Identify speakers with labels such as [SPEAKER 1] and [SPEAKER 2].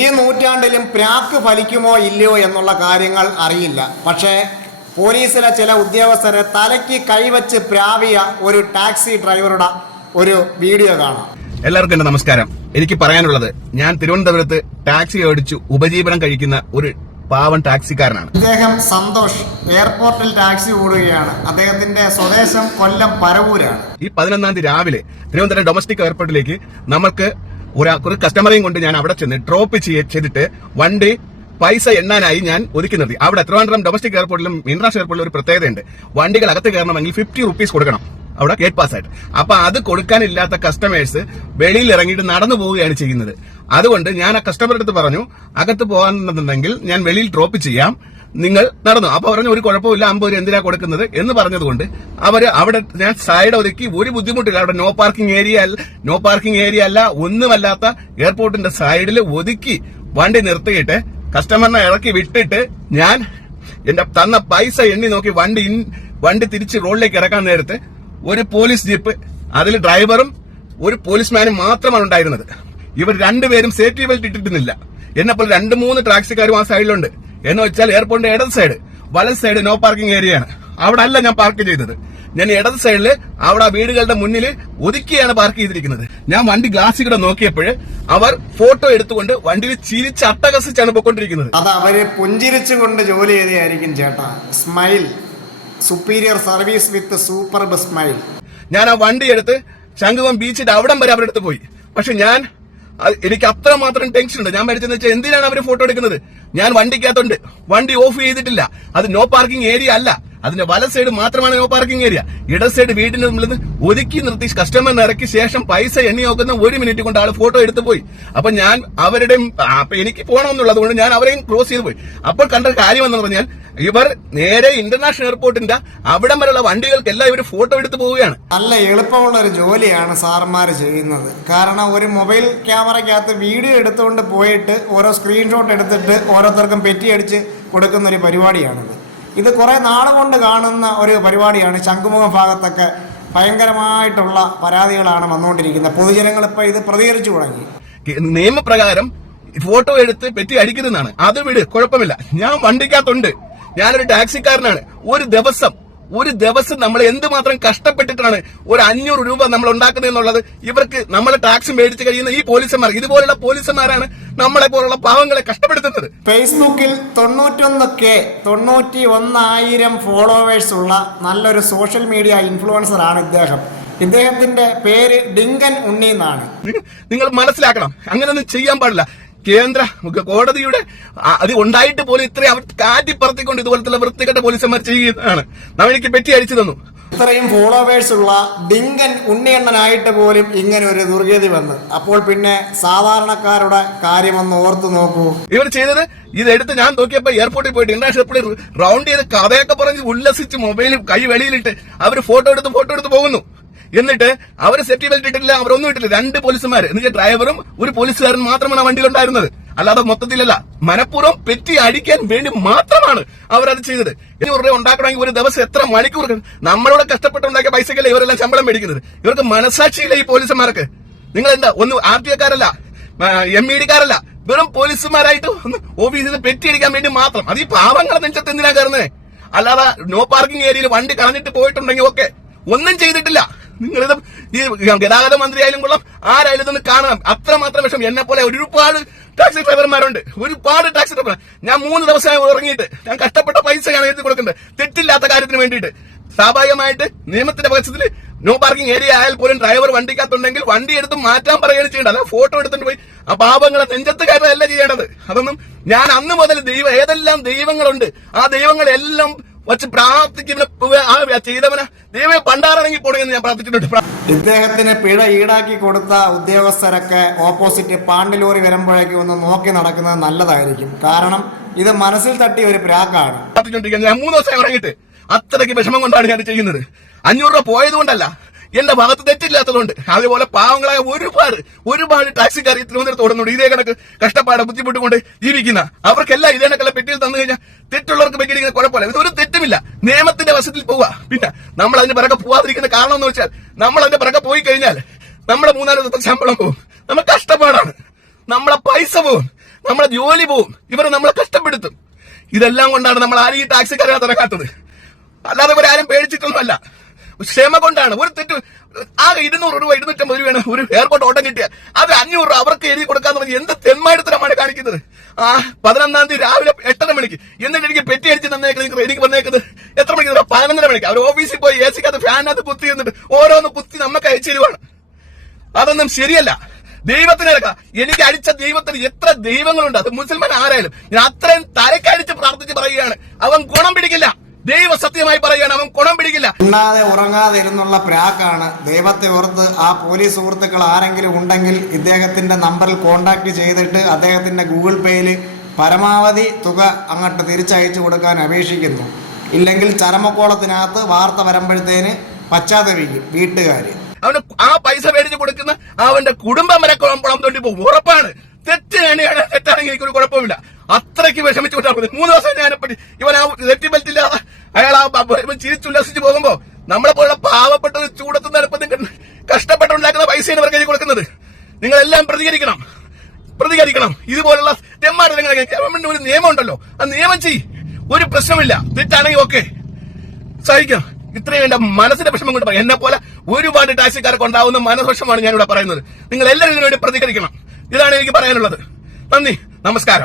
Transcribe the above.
[SPEAKER 1] ഈ നൂറ്റാണ്ടിലും പ്രാക്ക് ഫലിക്കുമോ ഇല്ലയോ എന്നുള്ള കാര്യങ്ങൾ അറിയില്ല. പക്ഷേ പോലീസിലെ ചില ഉദ്യോഗസ്ഥരെ തലയ്ക്ക് കൈവച്ച് പ്രാവിയ ഒരു ടാക്സി ഡ്രൈവറുടെ ഒരു വീഡിയോ കാണാം.
[SPEAKER 2] എല്ലാവർക്കും എന്റെ നമസ്കാരം. എനിക്ക് പറയാനുള്ളത് ഞാൻ തിരുവനന്തപുരത്ത് ടാക്സി ഓടിച്ചു ഉപജീവനം കഴിക്കുന്ന ഒരു പാവൻ ടാക്സിക്കാരനാണ്.
[SPEAKER 1] അദ്ദേഹം സന്തോഷ് എയർപോർട്ടിൽ ടാക്സി ഓടുകയാണ്. അദ്ദേഹത്തിന്റെ സ്വദേശം കൊല്ലം പരവൂരാണ്.
[SPEAKER 2] ഈ പതിനൊന്നാം തീയതി രാവിലെ തിരുവനന്തപുരം ഡൊമസ്റ്റിക് എയർപോർട്ടിലേക്ക് നമുക്ക് ഒരു ഒരു കസ്റ്റമറെയും കൊണ്ട് ഞാൻ അവിടെ ചെന്ന് ഡ്രോപ്പ് ചെയ്തിട്ട് വണ്ടി പൈസ എണ്ണാനായി ഞാൻ ഒതുക്കി നിർത്തി. അവിടെ ട്രിവാൻഡ്രം ഡൊമസ്റ്റിക് എയർപോർട്ടിലും ഇന്റർനാഷണൽ എയർപോർട്ടിലും ഒരു പ്രത്യേകതയുണ്ട്. വണ്ടികൾ അകത്ത് കയറണമെങ്കിൽ ഫിഫ്റ്റി റുപ്പീസ് കൊടുക്കണം. അവിടെ ഗേറ്റ് പാസ് ആയിട്ട്. അപ്പൊ അത് കൊടുക്കാനില്ലാത്ത കസ്റ്റമേഴ്സ് വെളിയിൽ ഇറങ്ങിയിട്ട് നടന്നു പോവുകയാണ് ചെയ്യുന്നത്. അതുകൊണ്ട് ഞാൻ ആ കസ്റ്റമറുടെ അടുത്ത് പറഞ്ഞു അകത്ത് പോകാനുണ്ടെന്നുണ്ടെങ്കിൽ ഞാൻ വെളിയിൽ ഡ്രോപ്പ് ചെയ്യാം. നിങ്ങൾ നടന്നു. അപ്പൊ പറഞ്ഞു ഒരു കുഴപ്പമില്ല അമ്പത് എന്തിനാ കൊടുക്കുന്നത് എന്ന് പറഞ്ഞതുകൊണ്ട് അവർ അവിടെ ഞാൻ സൈഡ് ഒതുക്കി ഒരു ബുദ്ധിമുട്ടില്ല. അവിടെ no parking area no parking area അല്ല ഒന്നുമല്ലാത്ത എയർപോർട്ടിന്റെ സൈഡിൽ ഒതുക്കി വണ്ടി നിർത്തിയിട്ട് കസ്റ്റമറിനെ ഇറക്കി വിട്ടിട്ട് ഞാൻ എന്റെ തന്ന പൈസ എണ്ണി നോക്കി വണ്ടി വണ്ടി തിരിച്ച് റോഡിലേക്ക് ഇറക്കാൻ നേരത്തെ ഒരു പോലീസ് ജീപ്പ് അതിൽ ഡ്രൈവറും ഒരു പോലീസ്മാനും മാത്രമാണ് ഉണ്ടായിരുന്നത്. ഇവർ രണ്ടുപേരും സേഫ്റ്റി ബെൽറ്റ് ഇട്ടിട്ടുന്നില്ല എന്നെപ്പോൾ രണ്ട് മൂന്ന് ടാക്സിക്കാരും ആ സൈഡിലുണ്ട് എന്ന് വെച്ചാൽ എയർപോർട്ടിന്റെ ഇടത് സൈഡ് വലത് സൈഡ് നോ പാർക്കിംഗ് ഏരിയയാണ് അവിടെ അല്ല ഞാൻ പാർക്ക് ചെയ്തത്. ഞാൻ ഇടത് സൈഡിൽ അവിടെ വീടുകളുടെ മുന്നിൽ ഒതുക്കിയാണ് പാർക്ക് ചെയ്തിരിക്കുന്നത്. ഞാൻ വണ്ടി ഗ്ലാസ് കൂടെ നോക്കിയപ്പോൾ അവർ ഫോട്ടോ എടുത്തുകൊണ്ട് വണ്ടിയിൽ ചിരിച്ച് അട്ടകസിച്ചാണ് പോയിക്കൊണ്ടിരിക്കുന്നത്.
[SPEAKER 1] അത് അവർ പുഞ്ചിരിച്ചുകൊണ്ട് ജോലി ചെയ്തായിരിക്കും ചേട്ടാ. Smile superior service with super smile
[SPEAKER 2] ഞാൻ ആ വണ്ടി എടുത്ത് ശംഖുവം ബീച്ചിന്റെ അവിടം വരെ അവരുടെ അടുത്ത് പോയി. പക്ഷെ ഞാൻ അത് അത്ര മാത്രം ടെൻഷൻ ഉണ്ട്. ഞാൻ മരിച്ചെന്ന് വെച്ചാൽ എന്തിനാണ് അവർ ഫോട്ടോ എടുക്കുന്നത്? ഞാൻ വണ്ടിക്കകത്തുണ്ട്. വണ്ടി ഓഫ് ചെയ്തിട്ടില്ല. അത് നോ പാർക്കിംഗ് ഏരിയ അല്ല. അതിന്റെ വല സൈഡ് മാത്രമാണ് നോ പാർക്കിംഗ് ഏരിയ ഇട സൈഡ് വീടിന്റെ മുമ്പിൽ ഒരുക്കി നിർത്തി കസ്റ്റമറിന് ഇറക്കി ശേഷം പൈസ എണ്ണി നോക്കുന്ന ഒരു മിനിറ്റ് കൊണ്ട് ആൾ ഫോട്ടോ എടുത്തു പോയി. അപ്പൊ ഞാൻ അവരുടെയും എനിക്ക് പോകണമെന്നുള്ളത് കൊണ്ട് ഞാൻ അവരെയും ക്ലോസ് ചെയ്തു പോയി. അപ്പോൾ കണ്ട കാര്യം എന്ന് പറഞ്ഞാൽ ഇവർ നേരെ ഇന്റർനാഷണൽ എയർപോർട്ടിന്റെ അവിടം വരെയുള്ള വണ്ടികൾക്കെല്ലാം ഇവർ ഫോട്ടോ എടുത്തു പോവുകയാണ്.
[SPEAKER 1] നല്ല എളുപ്പമുള്ള ഒരു ജോലിയാണ് സാർമാർ ചെയ്യുന്നത്. കാരണം ഒരു മൊബൈൽ ക്യാമറയ്ക്കകത്ത് വീഡിയോ എടുത്തുകൊണ്ട് പോയിട്ട് ഓരോ സ്ക്രീൻഷോട്ട് എടുത്തിട്ട് ഓരോരുത്തർക്കും പെറ്റി അടിച്ച് കൊടുക്കുന്ന ഒരു പരിപാടിയാണിത്. ഇത് കുറേ നാളുകൊണ്ട് കാണുന്ന ഒരു പരിപാടിയാണ്. ശംഖുമുഖം ഭാഗത്തൊക്കെ ഭയങ്കരമായിട്ടുള്ള പരാതികളാണ് വന്നുകൊണ്ടിരിക്കുന്നത്. പൊതുജനങ്ങൾ ഇപ്പോൾ ഇത് പ്രതികരിച്ചു തുടങ്ങി.
[SPEAKER 2] നിയമപ്രകാരം ഫോട്ടോ എടുത്ത് പെറ്റി അടിക്കുന്നതാണ്. അത് വിട് കുഴപ്പമില്ല. ഞാൻ വണ്ടിക്കകത്തുണ്ട്. ഞാനൊരു ടാക്സിക്കാരനാണ്. ഒരു ദിവസം ഒരു ദിവസം നമ്മൾ എന്തുമാത്രം കഷ്ടപ്പെട്ടിട്ടാണ് ഒരു അഞ്ഞൂറ് രൂപ നമ്മൾ ഉണ്ടാക്കുന്നത് എന്നുള്ളത്? ഇവർക്ക് നമ്മളെ ടാക്സ് മേടിച്ച് കഴിയുന്ന ഈ പോലീസന്മാർ ഇതുപോലുള്ള പോലീസന്മാരാണ് നമ്മളെ പോലുള്ള പാവങ്ങളെ കഷ്ടപ്പെടുത്തുന്നത്.
[SPEAKER 1] ഫേസ്ബുക്കിൽ തൊണ്ണൂറ്റൊന്ന് കെ തൊണ്ണൂറ്റി ഒന്നായിരം ഫോളോവേഴ്സ് ഉള്ള നല്ലൊരു സോഷ്യൽ മീഡിയ ഇൻഫ്ലുവൻസർ ആണ് ഇദ്ദേഹം. ഇദ്ദേഹത്തിന്റെ പേര് ഡിങ്കൻ ഉണ്ണി എന്നാണ്.
[SPEAKER 2] നിങ്ങൾ- നിങ്ങൾ മനസ്സിലാക്കണം അങ്ങനെയൊന്നും ചെയ്യാൻ പാടില്ല. കേന്ദ്ര കോടതിയുടെ അത് ഉണ്ടായിട്ട് പോലും ഇത്രയും അവർ കാറ്റിപ്പറത്തിക്കൊണ്ട് ഇതുപോലത്തെ വൃത്തികെട്ട പോലീസന്മാർ ചെയ്യുന്നതാണ്. നമ്മൾ എനിക്ക് പെറ്റി അടിച്ചു തന്നു.
[SPEAKER 1] ഇത്രയും ഫോളോവേഴ്സ് ഉള്ള ഡിങ്കൻ ഉണ്ണിയണ്ണനായിട്ട് പോലും ഇങ്ങനെ ഒരു ദുർഗതി വന്നു. അപ്പോൾ പിന്നെ സാധാരണക്കാരുടെ കാര്യമൊന്ന് ഓർത്തു നോക്കൂ.
[SPEAKER 2] ഇവർ ചെയ്തത് ഇത് എടുത്ത് ഞാൻ നോക്കിയപ്പോ എയർപോർട്ടിൽ പോയിട്ട് ഇന്റർനാഷണൽ എയർപോർട്ടിൽ റൗണ്ട് ചെയ്ത് കഥയൊക്കെ പറഞ്ഞ് ഉല്ലസിച്ച് മൊബൈൽ കൈ വെളിയിലിട്ട് അവർ ഫോട്ടോ എടുത്ത് ഫോട്ടോ എടുത്ത് പോകുന്നു. എന്നിട്ട് അവർ സേഫ്റ്റി ബെൽറ്റ് ഇട്ടില്ല അവരൊന്നും ഇട്ടില്ല. രണ്ട് പോലീസുമാർ എന്നിട്ട് ഡ്രൈവറും ഒരു പോലീസുകാരൻ മാത്രമാണ് ആ വണ്ടിയിലുണ്ടായിരുന്നത് അല്ലാതെ മൊത്തത്തിലല്ല. മനഃപൂർവം പെറ്റി അടിക്കാൻ വേണ്ടി മാത്രമാണ് അവരത് ചെയ്തത്. ഇവരുടെ ഉണ്ടാക്കണമെങ്കിൽ ഒരു ദിവസം എത്ര മണിക്കൂർ നമ്മളോട് കഷ്ടപ്പെട്ടുണ്ടാക്കിയ പൈസക്കല്ലേ ഇവരെല്ലാം ശമ്പളം മേടിക്കുന്നത്? ഇവർക്ക് മനസാക്ഷിയില്ല ഈ പോലീസുമാർക്ക് നിങ്ങൾ എന്താ ഒന്ന് ആർ ടി എക്കാരല്ല എം ഇ ഡിക്കാരല്ല വെറും പോലീസുമാരായിട്ട് ഒന്ന് ഓഫീസിൽ നിന്ന് പെറ്റി അടിക്കാൻ വേണ്ടി മാത്രം. അത് ഈ പാവങ്ങളെ നെഞ്ചത്ത് എന്തിനാ കയറുന്നത്? അല്ലാതെ നോ പാർക്കിംഗ് ഏരിയയിൽ വണ്ടി കളഞ്ഞിട്ട് പോയിട്ടുണ്ടെങ്കിൽ ഓക്കെ ഒന്നും ചെയ്തിട്ടില്ല. നിങ്ങളിത് ഈ ഗതാഗത മന്ത്രി ആയാലും കൊള്ളാം ആരായാലും ഇതൊന്ന് കാണാം. അത്രമാത്രം വിഷം എന്നെ പോലെ ഒരുപാട് ടാക്സി ഡ്രൈവർമാരുണ്ട്. ഒരുപാട് ടാക്സി ഡ്രൈവർ ഞാൻ മൂന്ന് ദിവസമായി ഉറങ്ങിയിട്ട് ഞാൻ കഷ്ടപ്പെട്ട പൈസയാണ് എഴുതി കൊടുക്കുന്നത്. തെറ്റില്ലാത്ത കാര്യത്തിന് വേണ്ടിയിട്ട്. സ്വാഭാവികമായിട്ട് നിയമത്തിന്റെ പക്ഷത്തിൽ നോ പാർക്കിംഗ് ഏരിയ ആയാൽ പോലും ഡ്രൈവർ വണ്ടിക്കകത്തുണ്ടെങ്കിൽ വണ്ടി എടുത്ത് മാറ്റാൻ പറയുകയാണ് ചെയ്യേണ്ടത്. അല്ല ഫോട്ടോ എടുത്തിട്ട് പോയി. ആ പാപങ്ങളെ നെഞ്ചത്ത് കയറല്ല ചെയ്യേണ്ടത്. അതൊന്നും ഞാൻ അന്ന് മുതൽ ദൈവം ഏതെല്ലാം ദൈവങ്ങളുണ്ട് ആ ദൈവങ്ങളെല്ലാം വച്ച് പ്രാർത്ഥിക്കുന്ന ആ ചെയ്തവന ദൈവം പണ്ടാറാണെങ്കിൽ പോണെന്ന് ഞാൻ പ്രാർത്ഥിച്ചിട്ടുണ്ട്. പ്രാ-
[SPEAKER 1] ഇദ്ദേഹത്തിന് പിഴ ഈടാക്കി കൊടുത്ത ഉദ്യോഗസ്ഥരൊക്കെ ഓപ്പോസിറ്റ് പാണ്ഡിലോറി വരുമ്പോഴേക്കും ഒന്ന് നോക്കി നടക്കുന്നത് നല്ലതായിരിക്കും. കാരണം ഇത് മനസ്സിൽ തട്ടിയ ഒരു പ്രാക്കാണ്.
[SPEAKER 2] ഞാൻ മൂന്ന് ദിവസം ഇറങ്ങിയിട്ട് അത്രയ്ക്ക് വിഷമം കൊണ്ടാണ് ഞാൻ ചെയ്യുന്നത്. അഞ്ഞൂറ് രൂപ പോയത് കൊണ്ടല്ല എന്റെ ഭാഗത്ത് തെറ്റില്ലാത്തതുകൊണ്ട്. അതേപോലെ പാവങ്ങളായ ഒരുപാട് ഒരുപാട് ടാക്സിക്കാർ ഈ തിരുവനന്തപുരത്ത് ഓടുന്നുണ്ട്. ഇതേ കണക്ക് കഷ്ടപ്പാട് ബുദ്ധിമുട്ടുകൊണ്ട് ജീവിക്കുന്ന അവർക്കെല്ലാം ഇതേ കണക്കുള്ള പെട്ടിയിൽ തന്നു കഴിഞ്ഞാൽ തെറ്റുള്ളവർക്ക് പെട്ടിരിക്കുന്ന കുഴപ്പമില്ല. ഇതൊരു തെറ്റുമില്ല. നിയമത്തിന്റെ വശത്തിൽ പോവുക പിന്നെ നമ്മൾ അതിന് പിറകെ പോവാതിരിക്കുന്ന കാരണം എന്ന് വെച്ചാൽ നമ്മൾ അതിന്റെ പിറകെ പോയി കഴിഞ്ഞാൽ നമ്മുടെ മൂന്നാൽ ദിവസത്തെ ശമ്പളം പോവും. നമ്മൾ കഷ്ടപ്പാടാണ്. നമ്മളെ പൈസ പോവും. നമ്മളെ ജോലി പോവും. ഇവർ നമ്മളെ കഷ്ടപ്പെടുത്തും. ഇതെല്ലാം കൊണ്ടാണ് നമ്മൾ ആരും ഈ ടാക്സിക്കാരെ തിരക്കാത്തത് അല്ലാതെ ഇവരാരും പേടിച്ചിട്ടൊന്നുമല്ല. ക്ഷമ കൊണ്ടാണ് ഒരു തെറ്റ് ആ ഇരുന്നൂറ് രൂപ ഇരുന്നൂറ്റമ്പത് രൂപയാണ് ഒരു എയർപോർട്ട് ഓട്ടം കിട്ടിയ. അത് അഞ്ഞൂറ് രൂപ അവർക്ക് എഴുതി കൊടുക്കാന്ന് പറഞ്ഞ് എന്ത് തെന്മായിടത്തരമാണ് കാണിക്കുന്നത്? ആ പതിനൊന്നാം തീയതി രാവിലെ എട്ടര മണിക്ക്. എന്നിട്ട് എനിക്ക് പെറ്റി അടിച്ച് തന്നേക്കുന്നത് എനിക്ക് വന്നേക്കുന്നത് എത്ര മണിക്ക്? പതിനൊന്നര മണിക്ക്. അവർ ഓഫീസിൽ പോയി എ സിക്കകത്ത് ഫാനകത്ത് കുത്തി എന്നിട്ട് ഓരോന്ന് കുത്തി നമുക്ക് അയച്ചു തരുവാണ്. അതൊന്നും ശരിയല്ല. ദൈവത്തിന് ഇറക്ക എനിക്ക് അടിച്ച ദൈവത്തിന് എത്ര ദൈവങ്ങളുണ്ട്? അത് മുസൽമാൻ ആരായാലും. ഞാൻ അത്രയും തലക്കടിച്ച് പ്രാർത്ഥിച്ച് പറയുകയാണ്. അവൻ ഗുണം പിടിക്കില്ല. ദൈവ സത്യമായി പറയുകയാണ് അവൻ കുണം പിടിക്കില്ല.
[SPEAKER 1] ഉണ്ണാതെ ഉറങ്ങാതെ ഇരുന്നുള്ള പ്രാക്കാണ് ദൈവത്തെ ഓർത്ത് ആ പോലീസ് സുഹൃത്തുക്കൾ ആരെങ്കിലും ഉണ്ടെങ്കിൽ ഇദ്ദേഹത്തിന്റെ നമ്പറിൽ കോണ്ടാക്ട് ചെയ്തിട്ട് അദ്ദേഹത്തിന്റെ ഗൂഗിൾ പേയിൽ പരമാവധി തുക അങ്ങോട്ട് തിരിച്ചയച്ചു കൊടുക്കാൻ അപേക്ഷിക്കുന്നു. ഇല്ലെങ്കിൽ ചരമക്കോളത്തിനകത്ത് വാർത്ത വരുമ്പോഴത്തേന് പശ്ചാത്തപിക്കും വീട്ടുകാർ
[SPEAKER 2] അവന് ആ പൈസ മേടിച്ച് കൊടുക്കുന്ന അവന്റെ കുടുംബം വരെ കുളം തൊണ്ടി പോകും. ഉറപ്പാണ്. തെറ്റ് തന്നെയാണ്. തെറ്റാണെങ്കിൽ എനിക്കൊരു കുഴപ്പമില്ല അത്രയ്ക്ക് വിഷമിച്ചു കൊണ്ടാണ് മൂന്ന് ദിവസം ഞാനെപ്പറ്റി ഇവൻ ആ ഇല്ലാതെ അയാൾ ആ ചിരിച്ചുല്ലസിച്ച് പോകുമ്പോ നമ്മളെ പോലുള്ള പാവപ്പെട്ട ഒരു ചൂടത്ത് നിരപ്പത്തിൽ കഷ്ടപ്പെട്ടുണ്ടാക്കുന്ന പൈസയാണ് ഇവർക്ക് കൊടുക്കുന്നത്. നിങ്ങളെല്ലാം പ്രതികരിക്കണം. പ്രതികരിക്കണം. ഇതുപോലുള്ള തെമ്മാരെ നിങ്ങൾ ഗവൺമെന്റ് ഒരു നിയമം ഉണ്ടല്ലോ. ആ നിയമം ചെയ് ഒരു പ്രശ്നമില്ല തെറ്റാണെങ്കിൽ ഓക്കെ. സഹിക്കാം ഇത്രയും എന്റെ മനസ്സിന്റെ വിഷമം കൊണ്ട് പറയാം. എന്നെ പോലെ ഒരുപാട് ടാക്സിക്കാർക്ക് ഉണ്ടാവുന്ന ഞാൻ ഇവിടെ പറയുന്നത്. നിങ്ങൾ എല്ലാവരും ഇതിനുവേണ്ടി പ്രതികരിക്കണം. ഇതാണ് എനിക്ക് പറയാനുള്ളത്. നന്ദി. നമസ്കാരം.